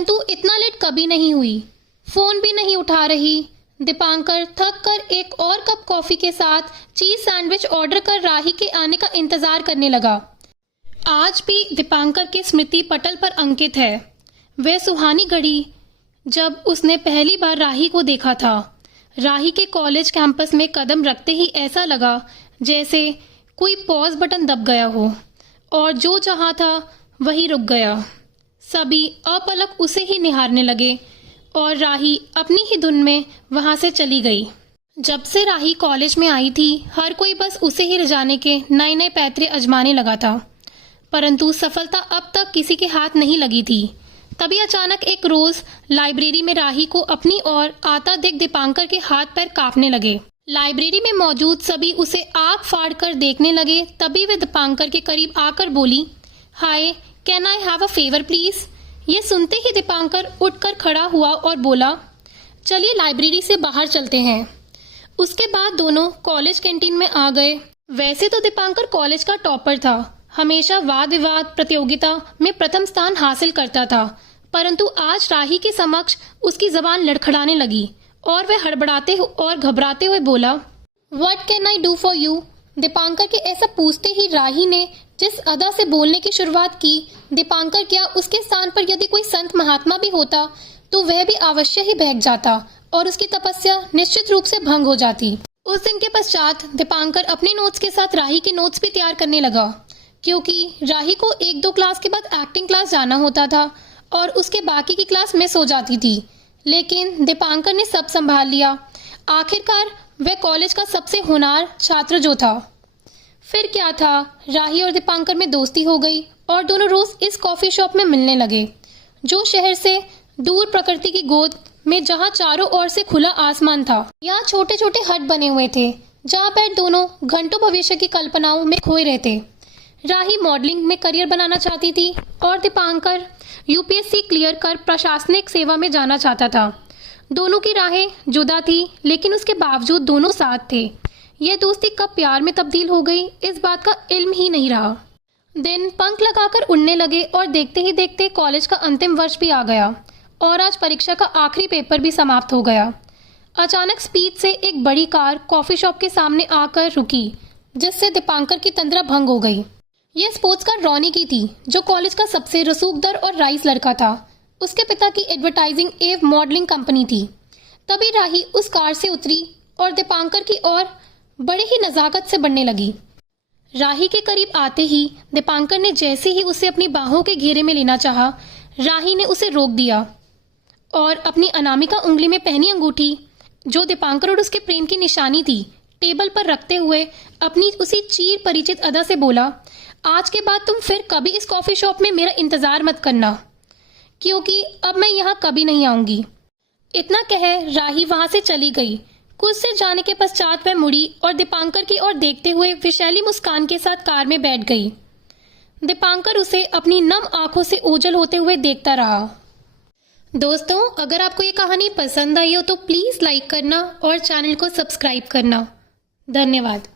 परंतु इतना लेट कभी नहीं हुई। फोन भी नहीं उठा रही। दीपांकर थक कर एक और कप कॉफी के साथ चीज सैंडविच ऑर्डर कर राही के आने का इंतजार करने लगा। आज भी दीपांकर के स्मृति पटल पर अंकित है वह सुहानी घड़ी जब उसने पहली बार राही को देखा था। राही के कॉलेज कैंपस में कदम रखते ही ऐसा लगा जैसे कोई पॉज बटन दब गया हो और जो जहां था वही रुक गया। सभी अपलक उसे ही निहारने लगे और राही अपनी ही धुन में वहां से चली गई। जब से राही कॉलेज में आई थी हर कोई बस उसे ही रिझाने के नए नए पैतरे आजमाने लगा था, परंतु सफलता अब तक किसी के हाथ नहीं लगी थी। तभी अचानक एक रोज लाइब्रेरी में राही को अपनी ओर आता देख दीपांकर के हाथ पैर कांपने लगे। लाइब्रेरी में मौजूद सभी उसे आंख फाड़ कर देखने लगे। तभी वे दीपांकर के करीब आकर बोली, hi, can I have a favour please. ये सुनते ही दीपांकर उठकर खड़ा हुआ और बोला, चलिए लाइब्रेरी से बाहर चलते हैं। उसके बाद दोनों कॉलेज कैंटीन में आ गए। वैसे तो दीपांकर कॉलेज का टॉपर था, हमेशा वाद विवाद प्रतियोगिता में प्रथम स्थान हासिल करता था, परंतु आज राही के समक्ष उसकी जबान लड़खड़ाने लगी और वह हड़बड़ाते और घबराते हुए बोला, what can I do for you. Dipankar के ऐसा पूछते ही राही ने जिस अदा से बोलने की शुरुआत की, दीपांकर क्या उसके स्थान पर यदि कोई संत महात्मा भी होता तो वह भी अवश्य ही बहक जाता और उसकी तपस्या निश्चित रूप से भंग हो जाती। उस दिन के पश्चात दीपांकर अपने नोट्स के साथ राही के नोट्स भी तैयार करने लगा, क्योंकि राही को 1-2 क्लास के बाद एक्टिंग क्लास जाना होता था और उसके बाकी की क्लास मिस हो जाती थी। लेकिन दीपांकर ने सब संभाल लिया। आखिरकार वह कॉलेज का सबसे होनहार छात्र जो था। फिर क्या था, राही और दीपांकर में दोस्ती हो गई और दोनों रोज इस कॉफी शॉप में मिलने लगे, जो शहर से दूर प्रकृति की गोद में जहां चारों ओर से खुला आसमान था। यहाँ छोटे छोटे हट बने हुए थे जहां पर दोनों घंटों भविष्य की कल्पनाओं में खोए रहते। राही मॉडलिंग में करियर बनाना चाहती थी और दीपांकर यूपीएससी क्लियर कर प्रशासनिक सेवा में जाना चाहता था। दोनों की राहें जुदा थी, लेकिन उसके बावजूद दोनों साथ थे। यह दोस्ती कब प्यार में तब्दील हो गई, इस बात का इल्म ही नहीं रहा। दिन पंख लगाकर उड़ने लगे और देखते ही देखते कॉलेज का अंतिम वर्ष भी आ गया और आज परीक्षा का आखिरी पेपर भी समाप्त हो गया। अचानक स्पीड से एक बड़ी कार कॉफी शॉप के सामने आकर रुकी, जिससे दीपांकर की तंद्रा भंग हो गई। यह स्पोर्ट्स कार रॉनी की थी, जो कॉलेज का सबसे रसूखदार और राइस लड़का था। उसके पिता की एडवर्टाइजिंग एवं मॉडलिंग कंपनी थी। तभी राही उस कार से उतरी और दीपांकर की ओर बड़े ही नजाकत से बढ़ने लगी। राही के करीब आते ही दीपांकर ने जैसे ही उसे अपनी बाहों के घेरे में लेना चाहा, राही ने उसे रोक दिया और अपनी अनामिका उंगली में पहनी अंगूठी, जो दीपांकर और उसके प्रेम की निशानी थी, टेबल पर रखते हुए अपनी उसी चीर परिचित अदा से बोला, आज के बाद तुम फिर कभी इस कॉफी शॉप में मेरा इंतजार मत करना, क्योंकि अब मैं यहाँ कभी नहीं आऊंगी। इतना कह राही वहां से चली गई। कुछ से जाने के पश्चात वह मुड़ी और दीपांकर की ओर देखते हुए विशैली मुस्कान के साथ कार में बैठ गई। दीपांकर उसे अपनी नम आंखों से ओझल होते हुए देखता रहा। दोस्तों, अगर आपको ये कहानी पसंद आई हो तो प्लीज लाइक करना और चैनल को सब्सक्राइब करना। धन्यवाद।